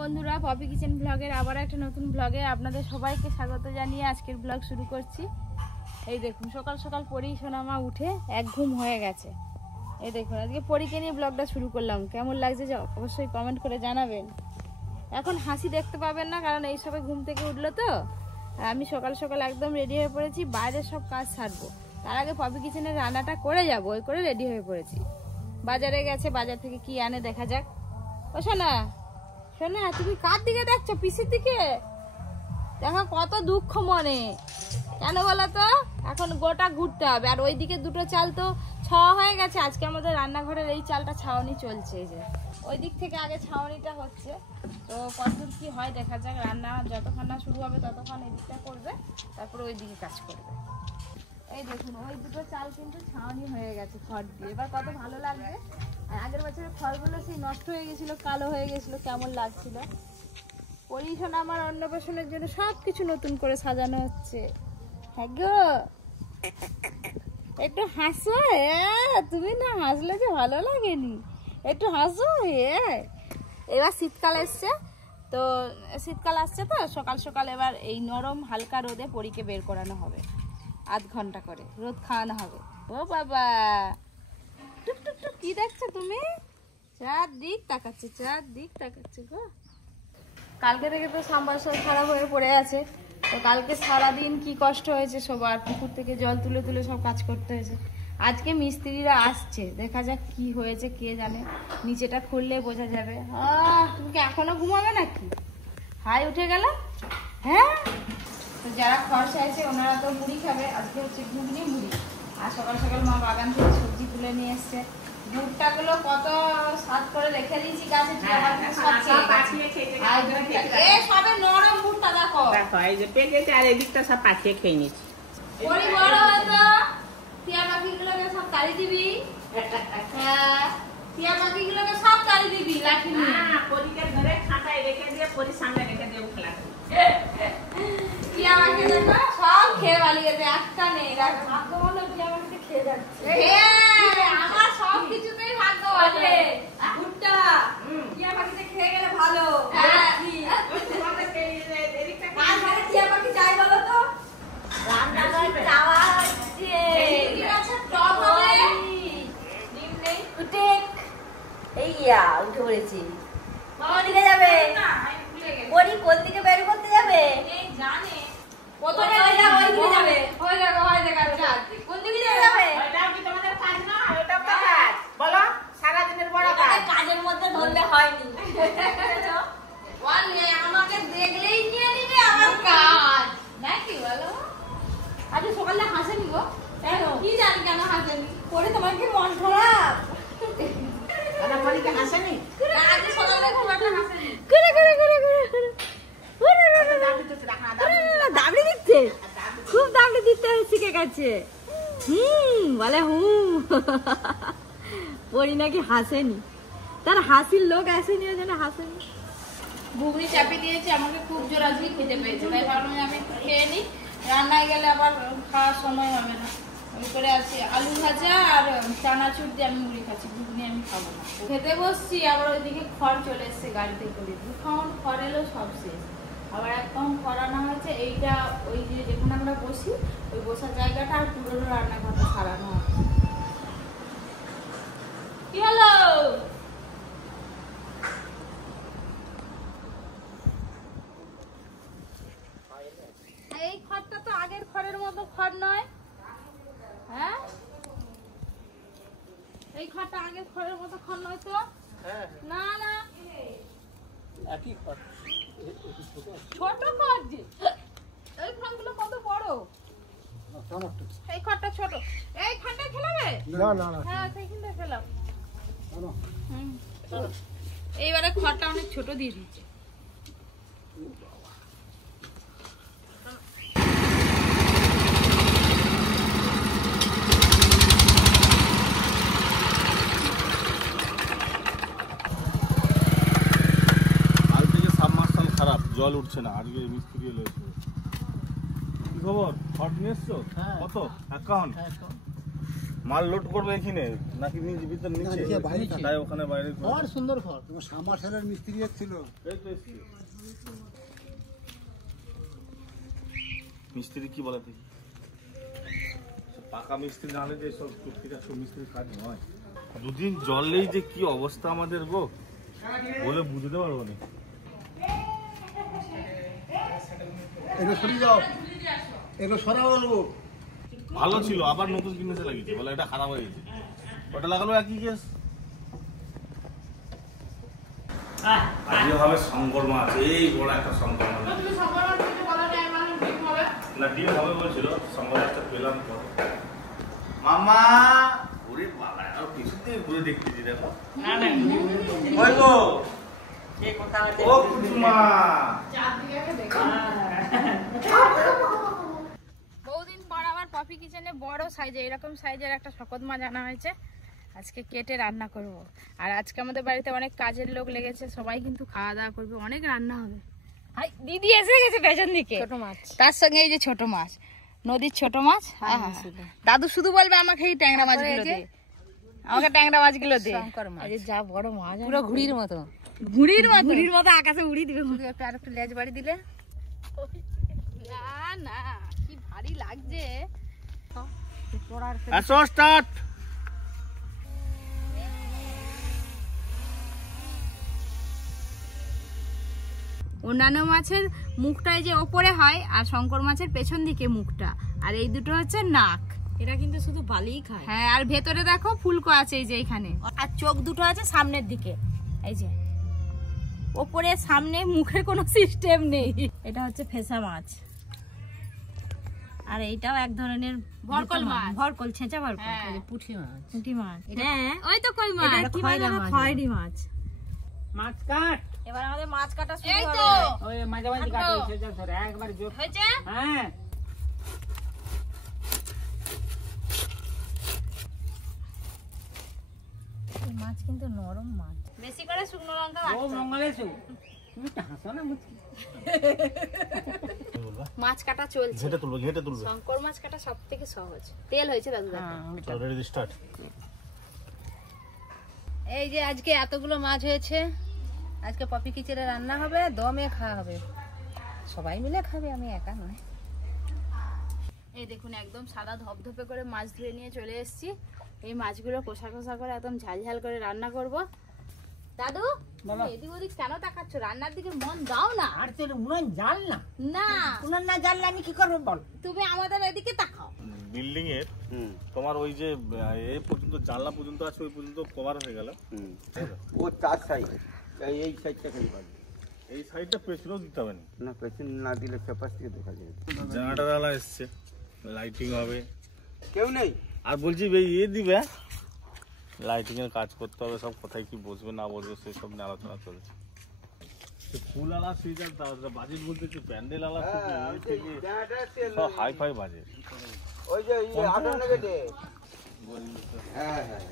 বন্ধুরা, poppy kitchen ব্লগের আবার একটা নতুন ব্লগে আপনাদের সবাইকে স্বাগত জানিয়ে আজকের ব্লগ শুরু করছি। এই দেখুন, সকাল সকাল পরি সোনামা উঠে এক ঘুম হয়ে গেছে। এই দেখুন, আজকে পরীকে নিয়ে ব্লগটা শুরু করলাম। কেমন লাগছে অবশ্যই কমেন্ট করে জানাবেন। এখন হাসি দেখতে পাবেন না, কারণ এই সবে ঘুম থেকে উঠলো তো। আমি সকাল সকাল একদম রেডি হয়ে পড়েছি, বাইরের সব কাজ ছাড়বো। তার আগে পপি কিচেনের রান্নাটা করে যাবো, ওই করে রেডি হয়ে পড়েছি। বাজারে গেছে, বাজার থেকে কি আনে দেখা যাক। ও সোনা, শোনা, তুমি কার দিকে দেখছো? পিসির দিকে দেখো, কত দুঃখ মনে। কেন বলো তো? এখন গোটা ঘুরতে হবে। আর ওইদিকে দুটো চাল তো ছাওয়া হয়ে গেছে। আজকে আমাদের রান্নাঘরের এই চালটা ছাওয়ানি চলছে, এই যে ওই দিক থেকে আগে ছাওয়ানিটা হচ্ছে। তো কতদূর কি হয় দেখা যাক। রান্না যতক্ষণ না শুরু হবে ততক্ষণ এই দিকটা করবে, তারপরে ওই দিকে কাজ করবে। এই দেখুন, ওই দুটো চাল কিন্তু ছাওয়ানি হয়ে গেছে খড় দিয়ে। এবার কত ভালো লাগবে। আর আগের বছরের ফলগুলো সেই নষ্ট হয়ে গেছিল, কালো হয়ে গেছিল, কেমন লাগছিল। পরিশোনা আমার অন্নপ্রাশনের জন্য সবকিছু নতুন করে সাজানো হচ্ছে। হ্যাঁ গো, একটু হাসো। তুমি না হাসলে যে ভালো লাগেনি, একটু হাসো। এবার শীতকাল এসছে তো, শীতকাল আসছে তো, সকাল সকাল এবার এই নরম হালকা রোদে পরীকে বের করানো হবে। আধ ঘন্টা করে রোদ খাওয়ানো হবে। ও বাবা, টুক টুক টুক, কি দেখছো তুমি? চারদিক তাকাচ্ছে, চারদিক তাকাচ্ছে গো। কালকে থেকে তো সাম্বারসল খারাপ হয়ে পড়ে আছে। তো কালকে সারাদিন কি কষ্ট হয়েছে সবার, পুকুর থেকে জল তুলে তুলে সব কাজ করতে হয়েছে। আজকে মিস্ত্রিরা আসছে, দেখা যাক কি হয়েছে কে জানে। নিচেটা খুললে বোঝা যাবে। তুমি কি এখনো ঘুমাবে নাকি? হাই উঠে গেল। হ্যাঁ, তো যারা খড় চাইছে ওনারা তো মুড়ি খাবে। আজকে হচ্ছে ঘুগনি মুড়ি। আর সকাল সকাল মা বাগান থেকে সবজি তুলে নিয়ে এসছে। ভুট্টা গুলো কত স্বাদ করে রেখে দিয়েছি গাছে, সবে নরম ভুট্টা। দেখো দেখো, এই যে পেকেটে, আর এদিকটা সব পাঠিয়ে খেয়ে নিচ্ছি। বড় বড় হতো টিয়া পাখি গুলোকে সব তাড়ি দিবি। হ্যাঁ, টিয়া পাখি গুলোকে সব তাড়ি দিবি লাঠি নিয়ে। পরীকে ধরে খাতায় রেখে দিয়ে পরীর সামনে রেখে দিয়ে খেলা করবি। টিয়া পাখি দেখো সব খেয়ে বালি গেছে, একটা নেই। ভাগ্য ভালো, টিয়া পাখিতে খেয়ে যাচ্ছে। আমার সব কিছুতেই ভাগ্য আছে। ভুট্টা টিয়া পাখিতে খেয়ে গেলে ভালো। টিয়া পাখি যাই বলো তো, রান্নাঘর চাওয়া হচ্ছে। টক হবে, ডিম নেই, উঠে পড়েছি। কোন দিকে যাবে? বড়ি কোন দিকে বের করতে যাবে? জানে প্রথমে যাবে। কোন দিকে যাবে? ওটা কি তোমাদের কাজ না? ওটা কাজ বলো, সারা দিনের বড় কাজ। কাজের মধ্যে ধরলে হয়নি। আমাকে দেখলেই নিয়ে নিবে আমার কাজ নাকি বলো? আজ সকালে হাসেনি গো? কেন? কি জানি কেন হাসেনি। পরে তোমার কি মন খারাপ? আরে পরীকে হাসেনি? না, আজ সকালে খুব একটা হাসেনি। দাবড়ি দিচ্ছে, খুব দাবড়ি দিতে শিখে গেছে। বলে পরি নাকি হাসেনি, তার হাসির লোক আসেনি, ওই জন্য হাসেনি। ঘুগনি চাপিয়ে দিয়েছে, আমাকে খুব জোর আজকে খেতে পেয়েছে, তাই ভাবলাম আমি একটু খেয়ে নিই। রান্নায় গেলে আবার খাওয়ার সময় হবে না। ওই করে আছে আলু ভাজা আর চানাচুর দিয়ে আমি মুড়ি খাচ্ছি, ঘুগনি আমি খাবো না। খেতে বসছি, আবার ওইদিকে খড় চলে এসছে গাড়িতে করে। দুখাউন খড় এলো, সব শেষ। আবার একদম খড় আনা হয়েছে। এইটা ওই যে যেখানে আমরা বসি, ওই বসার জায়গাটা আর পুরোনো রান্নাঘরটা সারানো হচ্ছে। কি হলো? এই খড়টা তো আগের খড়ের মতো খড় নয়। হ্যাঁ, এই খড়টা আগের খড়ের মতো খড় নয় তো। না না, একই খড়, ছোট খড় যে। এই খড়গুলো কত বড়, এই খড়টা ছোট। এই খড়টা খেলাবে? না না না, হ্যাঁ সেইখানটা খেলাম। এইবারে খড়টা অনেক ছোট দিয়ে দিচ্ছে। জল উঠছে না, আজকে মিস্ত্রি এলো। কি খবর? খড় নিয়ে এসছো? কত? 51? মাল লোড করবে এখানে নাকি নিচে ভিতর নিচে তাই ওখানে বাইরে ঘর সুন্দর ঘর তোমার সামারসেলের মিস্ত্রি ছিল এই তো এসছি। মিস্ত্রি কি বলে তুই পাকা মিস্ত্রি জানলে যে সব টুকটিকা সব মিস্ত্রির কাজ নয়। দুদিন জলেই যে কি অবস্থা আমাদের গো বলে বুঝতে পারবো না। এগুলো সরে যাও, এগুলো সরা বলবো। ভালো ছিল আবার নতুন কিনেছে লাগিয়েছে বলে এটা খারাপ হয়ে গেছে ওটা লাগালো একই কেস। আজকে হবে শঙ্কর মাছ, এই বড় একটা শঙ্কর মাছ না ডিম হবে বলছিল শঙ্কর মাছটা পেলাম তো মামা ওরে বাবা আর কিছুতে ঘুরে দেখতেছি দেখো ওই গো ও কুচুমা বহুদিন পর আবার পপি কিচেনে বড় সাইজে এরকম সাইজের একটা শকত মাছ আনা হয়েছে, আজকে কেটে রান্না করব। আর আজকে আমাদের বাড়িতে অনেক কাজের লোক লেগেছে, সবাই কিন্তু খাওয়া দাওয়া করবে, অনেক রান্না হবে। হাই দিদি এসে গেছে পেছন দিকে, ছোট মাছ তার সঙ্গে এই যে ছোট মাছ, নদীর ছোট মাছ। দাদু শুধু বলবে আমাকে এই ট্যাংরা মাছগুলো দে, আমাকে ট্যাংরা মাছগুলো দে। যা বড় মাছ, পুরো ঘুড়ির মতো, ঘুড়ির মতো আকাশে উড়িয়ে দিবে। একটু আর একটু লেজ বাড়ি দিলে না কি ভারী লাগছে। আসো স্টার্ট। অন্যান্য মাছের মুখটাই যে ওপরে হয় আর শঙ্কর মাছের পেছন দিকে মুখটা, আর এই দুটো হচ্ছে নাক। এরা কিন্তু শুধু বালিই খায়। হ্যাঁ, আর ভেতরে দেখো ফুলকো আছে এই যে এখানে, আর চোখ দুটো আছে সামনের দিকে, এই যে ওপরে সামনে মুখের কোনো সিস্টেম নেই। এটা হচ্ছে ফেসা মাছ, আর এইটাও এক ধরনের ভরকল মাছ, ভরকল ছেঁচা ভরকল, পুঁটি মাছ, পুঁটি মাছ। হ্যাঁ ওই তো কই মাছ, কি বলে খয়েরি মাছ। মাছ কাট, এবার আমাদের মাছ কাটা শুরু এই হবে। তো ওই মাঝে মাঝে কাটো, সেটা ধরে একবার জোর হয়েছে। হ্যাঁ এই মাছ কিন্তু নরম মাছ, বেশি করে শুকনো লঙ্কা ও মঙ্গলেশু তুমি তো হাসো না মুচকি। মাছ কাটা চলছে, ঘেটে তুলবে শঙ্কর মাছ কাটা সবথেকে সহজ। তেল হয়েছে দাদু দেখো। চল রেডি স্টার্ট। এই যে আজকে এতগুলো মাছ হয়েছে, আজকে পপি কিচেনে রান্না হবে, দমে খাওয়া হবে, সবাই মিলে খাবে, আমি একা নয়। এই দেখুন একদম সাদা ধপধপে করে মাছ ধুয়ে নিয়ে চলে এসেছি। এই মাছগুলো কষা কষা করে একদম ঝাল ঝাল করে রান্না করব। দাদু তুমি এদিক ওদিক কেন তাকাচ্ছ? রান্নার দিকে মন দাও না। আর তোর উনান জাল না, না উনান না জানলে আমি কি করবো বল? তুমি আমাদের এদিকে তাকাও। বিল্ডিং এর তোমার ওই যে এই পর্যন্ত জানলা পর্যন্ত আছে ওই পর্যন্ত কভার হয়ে গেল। ও চার সাইড, এই সাইডটা খালি পাবে, এই সাইডটা পেছনেও দিতে হবে না পেছন না দিলে পেপার থেকে দেখা যাবে। জেনারেটর আলা এসছে, লাইটিং হবে, কেউ নেই। আর বলছি ইয়ে দিবে লাইটিং এর কাজ করতে হবে, সব কোথায় কি বসবে না বসবে সেসব নিয়ে আলোচনা চলছে। ফুল আলা সুইজার বাজেট বলতে কি প্যান্ডেল আলা সব হাই ফাই বাজেট। ওই যে আটান্ন গেটে, হ্যাঁ হ্যাঁ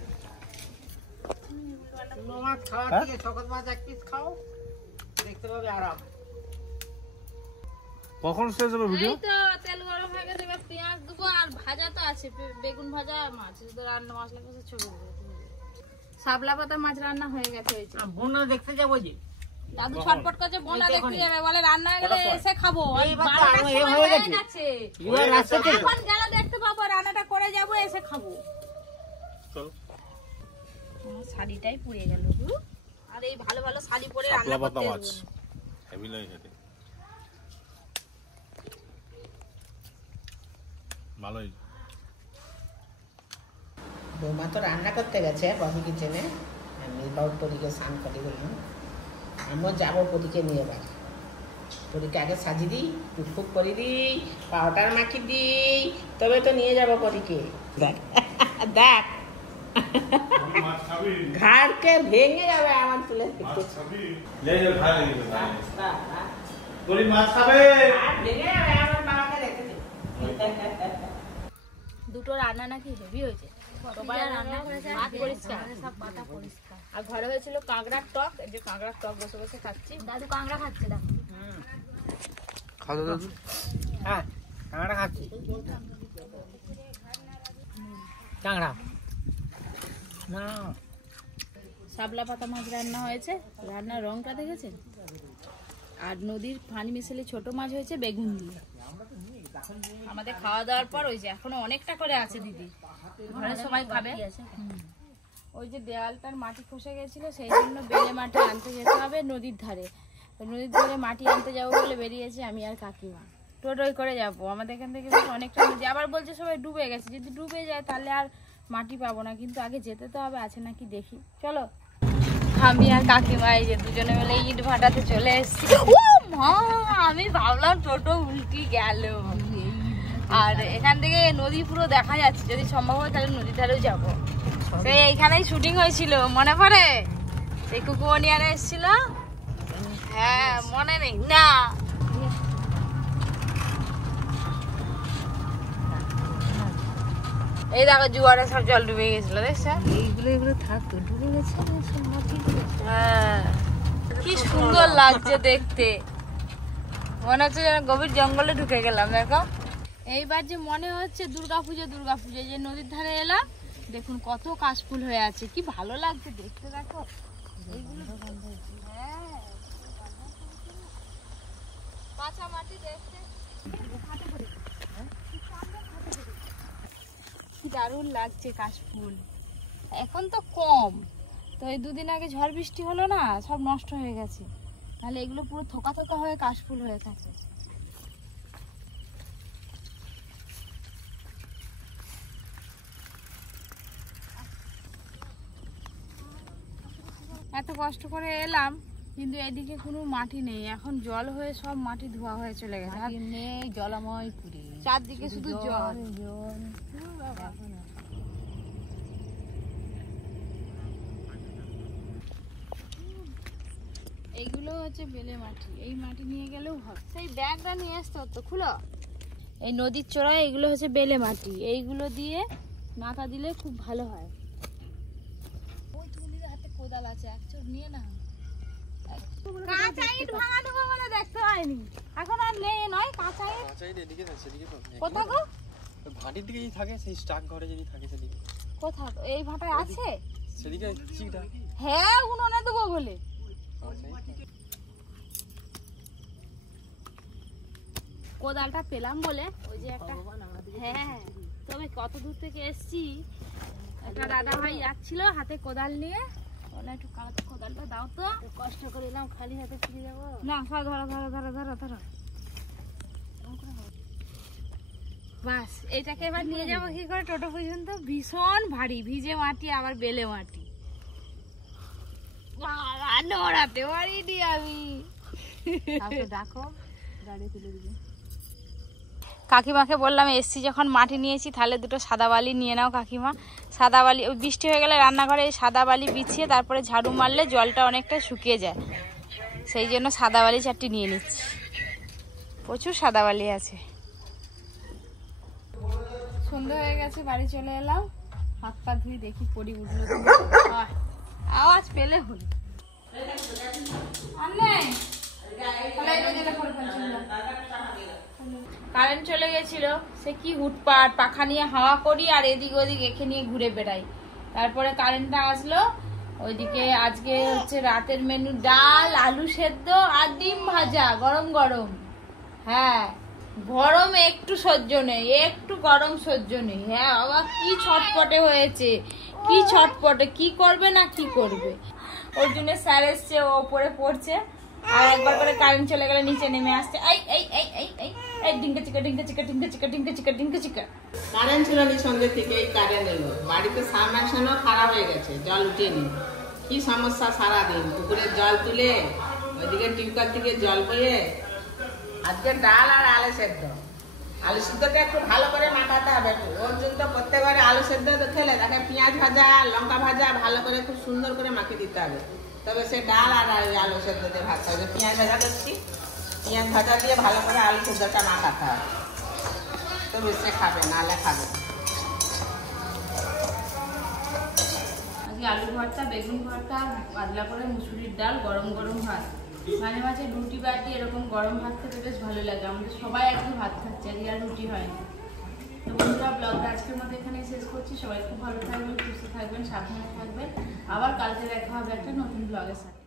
মাছ খাওয়া থেকে শকত মাছ এক পিস খাও, দেখতে পাবে আরাম। কখন শেষ হবে ভিডিও? এই তো তেল গরম হয়ে গেছে, এবার পেঁয়াজ দেবো, আর ভাজা তো আছে, বেগুন ভাজা আর মাছ, শুধু রান্না মশলা কষে ছবি দেবো। শাপলা পাতা মাছ রান্না হয়ে গেছে। হয়েছে বোনা দেখতে যাবো যে দাদু ছটপট করছে, বোনা দেখতে যাবে, বলে রান্না হয়ে গেলে এসে খাবো। আর এইবার তো 12টার আরো সময় হয়ে হয়ে গেছে। গেছে, এবার রাস্তাতে এখন গেলে দেখতে পাবো, রান্নাটা করে যাবো, এসে খাবো। চলো। আমার শাড়িটাই পুড়ে গেল। আর এই ভালো ভালো শাড়ি পরে শাপলা রান্না পাতা করতে মাছ হবে। হেভি লাগে খেতে, ভালোই। বৌমা তো রান্না করতে গেছে পপি কিচেনে, আমি বাবু পরীকে স্নান করে বললাম আমিও যাবো পরীকে নিয়ে। এবার পরীকে আগে সাজিয়ে দিই, টুকটুক করে দিই, পাউডার মাখি দিই, তবে তো নিয়ে যাবো পরীকে। দেখ দেখ ঘাড়কে ভেঙে যাবে আমার চুলে মাছ খাবে ভেঙে যাবে আমার বাবাকে দেখে। দুটো রান্না নাকি হেভি হয়েছে, সবাই রান্না করেছে, ভাত পরিষ্কার, সব পাতা পরিষ্কার। আর ঘরে হয়েছিল কাঁকড়ার টক, এই যে কাঁকড়ার টক বসে বসে খাচ্ছি। দাদু কাঁকড়া খাচ্ছে, দেখো। খাওয়া দাদু, হ্যাঁ কাঁকড়া খাচ্ছি। কাঁকড়া না শাপলা পাতা মাছ রান্না হয়েছে, রান্নার রংটা দেখেছেন? আর নদীর পানি মিশালে ছোট মাছ হয়েছে বেগুন দিয়ে। আমাদের খাওয়া দাওয়ার পর ওই যে এখনো অনেকটা করে আছে দিদি, ঘরে সবাই খাবে। ওই যে দেওয়ালটার মাটি খসে গেছিল, সেই জন্য বেলে মাটি আনতে যেতে হবে নদীর ধারে। নদীর ধারে মাটি আনতে যাবো বলে বেরিয়েছে আমি আর কাকিমা, টোটোই করে যাবো। আমাদের এখান থেকে অনেকটা নদী, আবার বলছে সবাই ডুবে গেছে, যদি ডুবে যায় তাহলে আর মাটি পাবো না, কিন্তু আগে যেতে তো হবে, আছে নাকি দেখি। চলো, আমি আর কাকিমা এই যে দুজনে মিলে ইট ভাটাতে চলে এসেছি। ও মা, আমি ভাবলাম টোটো উল্টি গেল। আর এখান থেকে নদী পুরো দেখা যাচ্ছে, যদি সম্ভব হয় তাহলে নদীর ধারেও যাবো। সেই এইখানেই শুটিং হয়েছিল, মনে পড়ে? সেই কুকুমনিয়ারা এসেছিল, হ্যাঁ মনে নেই না? এই দেখো জুয়ারে সব জল ডুবে গেছিল, দেখছো? এইগুলো থাকতো, ডুবে গেছে। হ্যাঁ, কি সুন্দর লাগছে দেখতে, মনে হচ্ছে যেন গভীর জঙ্গলে ঢুকে গেলাম। দেখো এইবার যে মনে হচ্ছে দুর্গাপুজো যে নদীর ধারে এলাম, দেখুন কত কাশফুল হয়ে আছে, কি ভালো লাগছে দেখতে। দেখো এইগুলো কাঁচা মাটি দেখতে কি দারুণ লাগছে কাশফুল। এখন তো কম, তো এই দুদিন আগে ঝড় বৃষ্টি হলো না, সব নষ্ট হয়ে গেছে, নাহলে এগুলো পুরো থোকা থোকা হয়ে কাশফুল হয়ে থাকে। এত কষ্ট করে এলাম, কিন্তু এদিকে কোনো মাটি নেই, এখন জল হয়ে সব মাটি ধোয়া হয়ে চলে গেছে, নেই জলময় পুরী, চারদিকে শুধু জল। এইগুলো হচ্ছে বেলে মাটি, এই মাটি নিয়ে গেলেও হবে। সেই ব্যাগটা নিয়ে আসতে হতো, খুলো। এই নদীর চড়ায় এগুলো হচ্ছে বেলে মাটি, এইগুলো দিয়ে মাথা দিলে খুব ভালো হয়। ওই তুলির হাতে কোদাল আছে, একচোট নিয়ে না। কাঁচা ইট ভাঙা দেবো বলে দেখতে হয়নি, এখন আর নেই নয় কাঁচা ইট। এদিকে না সেদিকে পাবে। কোথা গো? ভাটির দিকে যদি থাকে, সেই স্টাক ঘরে যদি থাকে সেদিকে। কোথা? এই ভাটায় আছে? সেদিকে চিকটা। হ্যাঁ, উনুনে দেবো বলে। কোদালটা পেলাম বলে ওই যে একটা, হ্যাঁ, তবে কত দূর থেকে এসছি, একটা দাদা ভাই যাচ্ছিল হাতে কোদাল নিয়ে, বলে একটু কোদালটা দাও তো। কষ্ট করে এলাম, খালি হাতে ফিরে যাবো না। ধরো ধরো ধরো ধরো ধরো ধরো, বাস এটাকে এবার নিয়ে যাবো কি করে টোটো পর্যন্ত? ভীষণ ভারী, ভিজে মাটি আবার বেলে মাটি, নড়াতে পারিনি আমি। ডাকো, গাড়ি তুলে দিবে। কাকিমাকে বললাম এসছি যখন মাটি নিয়েছি, তাহলে দুটো সাদা বালি নিয়ে নাও কাকিমা। সাদা বালি, ওই বৃষ্টি হয়ে গেলে রান্নাঘরে এই সাদা বালি বিছিয়ে তারপরে ঝাড়ু মারলে জলটা অনেকটা শুকিয়ে যায়, সেই জন্য সাদা বালি 4টি নিয়ে নিচ্ছি। প্রচুর সাদা বালি আছে। সন্ধ্যা হয়ে গেছে, বাড়ি চলে এলাম, হাত পা ধুই, দেখি পরি উঠলো, আওয়াজ পেলে হলো। কারেন্ট চলে গেছিল, সে কি হুটপাট, পাখা নিয়ে হাওয়া করি আর এদিক ওদিক এখে নিয়ে ঘুরে বেড়াই। তারপরে কারেন্টটা আসলো, ওইদিকে আজকে হচ্ছে রাতের মেনু ডাল, আলু সেদ্ধ আর ডিম ভাজা, গরম গরম। হ্যাঁ, গরম একটু সহ্য নেই, একটু গরম সহ্য নেই। হ্যাঁ বাবা, কি ছটপটে হয়েছে, কি ছটপটে, কি করবে না কি করবে। ওর জন্য স্যার এসছে, ও ওপরে পড়ছে, আর একবার করে কারেন্ট চলে গেলে নিচে নেমে আসছে, এই এই এই এই এই এই ডিঙ্কা চিকা ডিঙ্কা চিকা ডিঙ্কা চিকা ডিঙ্কা চিকা ডিঙ্কা চিকা। কারেন্ট ছিল না, সন্ধ্যে থেকে কারেন্ট এলো। বাড়িতে সাবমার্শালও খারাপ হয়ে গেছে, জল উঠেনি। কি সমস্যা সারাদিন, পুকুরের জল তুলে ওইদিকে টিউবওয়েল থেকে জল বয়ে। আজকে ডাল আর আলু সেদ্ধ। আলু সেদ্ধটা একটু ভালো করে মাখাতে হবে। ওর জন্য প্রত্যেকবারে আলু সেদ্ধ খেলে তাকে পেঁয়াজ ভাজা, লঙ্কা ভাজা ভালো করে খুব সুন্দর করে মাখিয়ে দিতে হবে, তবে সে ডাল আর আলু সেদ্ধ দিয়ে ভাত খাবে। পেঁয়াজ ভাজা করছি, পেঁয়াজ ভাজা দিয়ে ভালো করে আলু সেদ্ধটা মাখাতে হবে, তবে সে খাবে, নাহলে খাবে। আজকে আলু ভর্তা, বেগুন ভর্তা, পাতলা করে মুসুরির ডাল, গরম গরম ভাত। মাঝে মাঝে রুটি বাটি এরকম গরম ভাত খেতে বেশ ভালো লাগে। আমাদের সবাই একটু ভাত খাচ্ছে, আজকে আর রুটি হয়নি। তো বন্ধুরা ব্লগটা আজকের মতো এখানেই শেষ করছি। সবাই খুব ভালো থাকবেন, সুস্থ থাকবেন, সাবধানে থাকবেন। আবার কালকে দেখা হবে একটা নতুন ব্লগের সাথে।